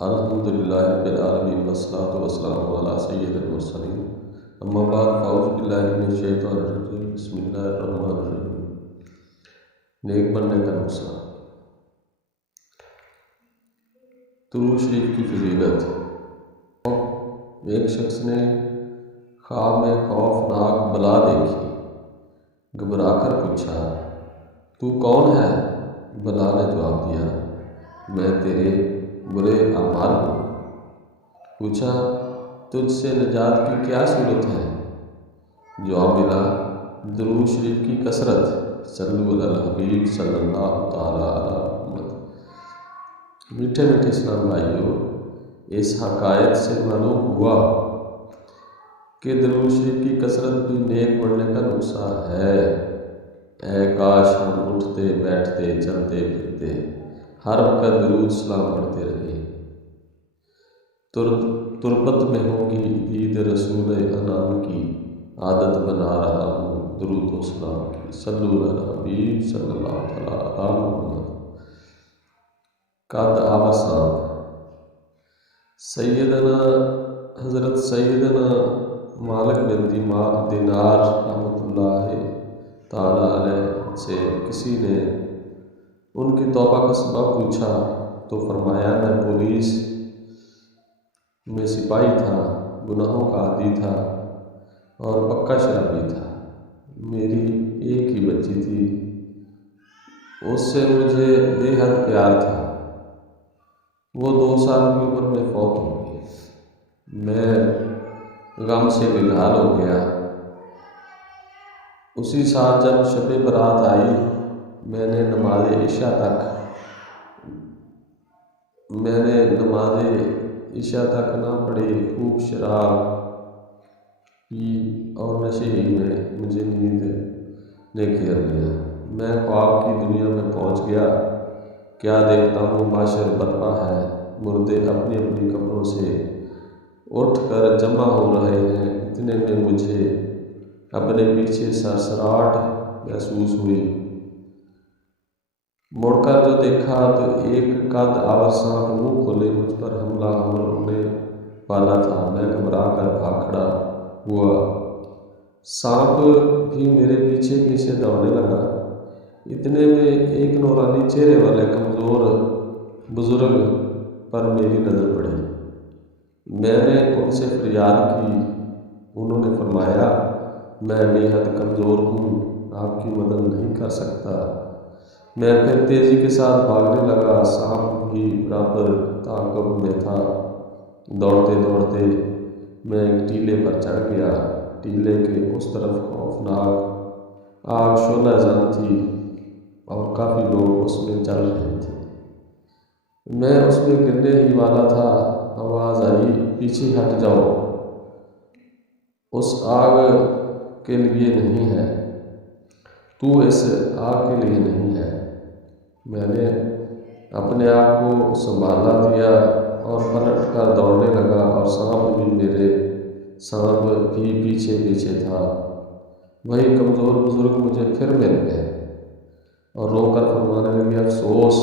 الحمدللہ رب العالمین والصلاة والسلام علی سید المرسلین اما بعد فاعوذ باللہ من الشیطان الرجیم بسم اللہ الرحمن الرحیم۔ نیک بننے کا نقصان۔ درود شریف کی فضیلت۔ ایک شخص نے خواب میں خوفناک بلا دیکھی، گھبرا کر پوچھا تو کون ہے؟ بلا نے جواب دیا میں تیرے برے اعمال ہوں۔ پوچھا تجھ سے نجات کی کیا صورت ہے؟ جواب ملا درود شریف کی کثرت، صلو علی الحبیب صلی اللہ تعالیٰ علی محمد۔ میٹھے میٹھے اسلام بھائیوں، اس حقائق سے معلوم ہوا کہ درود شریف کی کثرت بھی نیک بننے کا نقصہ ہے۔ اے کاش ہم اٹھتے بیٹھتے چلتے پھرتے ہر وقت درود سلام پڑھتے رہے۔ تربت میں ہوگی عید رسول انام کی، عادت بنا رہا ہوں درود و سلام کی، صلو علی الحبیب صلی اللہ تعالیٰ علی محمد۔ قد آواسان سیدنا حضرت سیدنا مالک بن دینار رحمۃ اللہ تعالیٰ علیہ سے کسی نے ان کی توبہ کا سبب پوچھا تو فرمایا میں پولیس میں سپاہی تھا، گناہوں کا عادی تھا اور پکا شرابی تھا۔ میری ایک ہی بچی تھی، اس سے مجھے بے حد پیار تھا۔ وہ 2 سال کی عمر میں فوت ہو گئی۔ میں غم سے بےحال ہو گیا۔ اسی سال جب شب برات آئی، میں نے نماز عشاء تک نہ پڑھی، خوب شراب پی اور نشے ہی میں مجھے نیند نے گھیر لیا۔ میں خواب کی دنیا میں پہنچ گیا، کیا دیکھتا ہوں معاشر برپا ہے، مردے اپنی اپنی قبروں سے اٹھ کر جمع ہو رہے ہیں۔ اتنے میں مجھے اپنے پیچھے سرسراہٹ محسوس ہوئی۔ مڑ کر جو دیکھا تو ایک قد آور سانپ منہ کھولے مجھ پر حملہ ہونے والا تھا۔ میں گھبرا کر بھاگ کھڑا ہوا، سانپ بھی میرے پیچھے پیچھے دوڑنے لگا۔ اتنے میں ایک نورانی چہرے والے کمزور بزرگ پر میری نظر پڑی۔ میں نے ان سے فریاد کی۔ انہوں نے فرمایا میں بے حد کمزور ہوں، آپ کی مدد نہیں کر سکتا۔ میں پھر تیزی کے ساتھ بھاگنے لگا، سانپ بھی برابر تعاقب میں تھا۔ دوڑتے دوڑتے میں ایک ٹیلے پر چڑھ گیا۔ ٹیلے کے اس طرف خوفناک آگ شعلہ جان تھی اور کافی لوگ اس میں جل رہے تھے۔ میں اس میں گرنے ہی والا تھا، آواز آئی پیچھے ہٹ جاؤ، اس آگ کے لیے نہیں ہے، تو اس آگ کے لیے نہیں ہے۔ میں نے اپنے آپ کو سنبھالا دیا اور پلٹ کر دوڑنے لگا، اور سانپ بھی پیچھے پیچھے تھا۔ وہی کمزور بزرگ مجھے پھر مل گئے اور رو کر فرمانے لگے افسوس،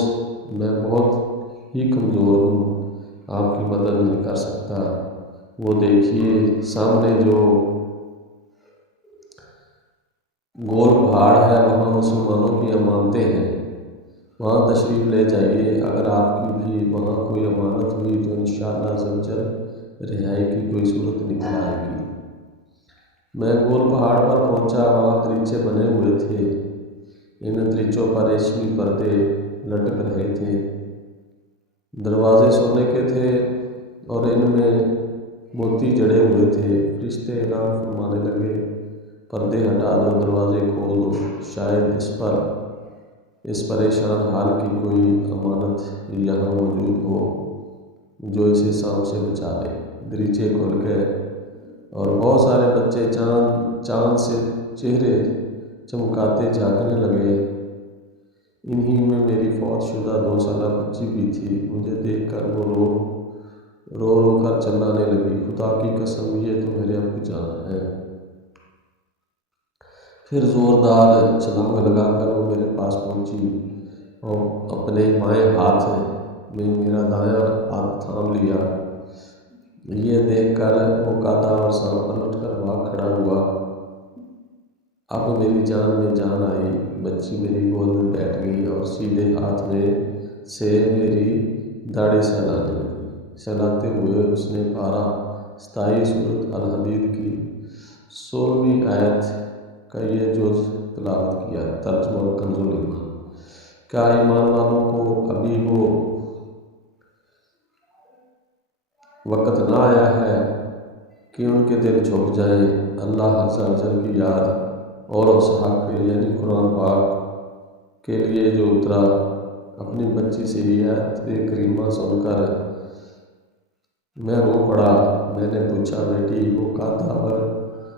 میں بہت ہی کمزور ہوں، آپ کی مدد نہیں کر سکتا۔ وہ دیکھیے سامنے جو گول پہاڑ ہے، وہاں مسلمانوں کی امانتیں ہیں، وہاں تشریف لے جائیے۔ اگر آپ کی بھی وہاں کوئی امانت ہوئی تو انشاءاللہ عزوجل رہائی کی کوئی صورت نکل آئے گی۔ میں گول پہاڑ پر پہنچا، وہاں دریچے بنے ہوئے تھے، ان دریچوں پر ریشمی پردے لٹک رہے تھے۔ دروازے سونے کے تھے اور ان میں موتی جڑے ہوئے تھے۔ فرشتے اعلان فرمانے لگے پردے ہٹا دو، دروازے کھول دو، شاید اس پریشان حال کی کوئی امانت یہاں موجود ہو جو اسے سانپ سے بچا لے۔ دریچے کھل گئے اور بہت سارے بچے چاند سے چہرے چمکاتے جھانکنے لگے۔ انہی میں میری فوت شدہ 2 سالہ بچی بھی تھی۔ مجھے دیکھ کر وہ رو کر چلانے لگی، خدا کی قسم یہ تو میرے ابو جان ہے۔ پھر زوردار چھلانگ لگا کر وہ میرے پاس پہنچی اور اپنے بائیں ہاتھ میں میرا دایاں ہاتھ تھام لیا۔ یہ دیکھ کر وہ گدھا اور سانپ پلٹ کر بھاگ کھڑا ہوا۔ اب میری جان میں جان آئی۔ بچی میری گود میں بیٹھ گئی اور سیدھے ہاتھ میں سے میری داڑھی سہلانے لگی۔ سہلاتے ہوئے اس نے پارہ 27 سورۃ الحدید کی 16ویں آیت کا یہ جز تلاوت کیا۔ ترجمہ کنز الایمان۔ کیا ایمان والوں کو ابھی وہ وقت نہ آیا ہے کہ ان کے دل جھک جائیں اللہ عز و جل کی یاد اور اس حق یعنی قرآن پاک کے لیے جو اترا؟ اپنی بچی سے یہ آیت کریمہ سن کر میں رو پڑا۔ میں نے پوچھا، بیٹی وہ گدھا اور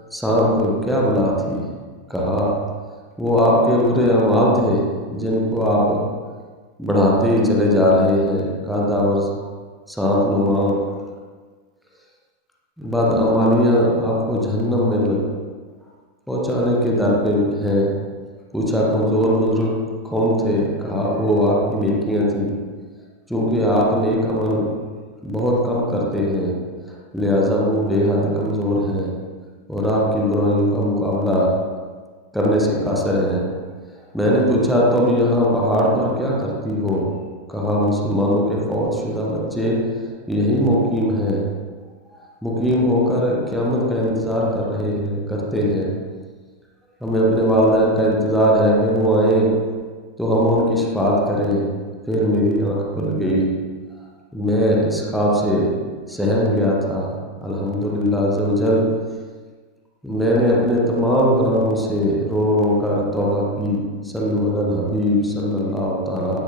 سانپ کیا بلا تھی؟ کہا، وہ آپ کے برے اعمال تھے جن کو آپ بڑھاتے ہی چلے جا رہے ہیں۔ گدھا اور سانپ نما بدعمالیاں آپ کو جہنم میں پہنچانے کے در پہ ہیں۔ پوچھا، کمزور بزرگ کون تھے؟ کہا، وہ آپ کی نیکیاں تھیں۔ چونکہ آپ نیک عمل بہت کم کرتے ہیں لہٰذا وہ بے حد کمزور ہیں اور آپ کی برائیوں کا مقابلہ کرنے سے قاصر ہیں۔ میں نے پوچھا، تم یہاں پہاڑ پر کیا کرتی ہو؟ کہا، مسلمانوں کے فوت شدہ بچے یہی مقیم ہو کر قیامت کا انتظار کرتے ہیں۔ ہمیں اپنے والدین کا انتظار ہے کہ وہ آئیں تو ہم ان کی شفاعت کریں۔ پھر میری آنکھ کھل گئی۔ میں اس خواب سے سہم گیا تھا۔ الحمدللہ عز و جل میں نے اپنے تمام گناہوں سے رو رو کر توبہ کی۔ صلی اللہ علیہ وسلم صلی اللہ تعالیٰ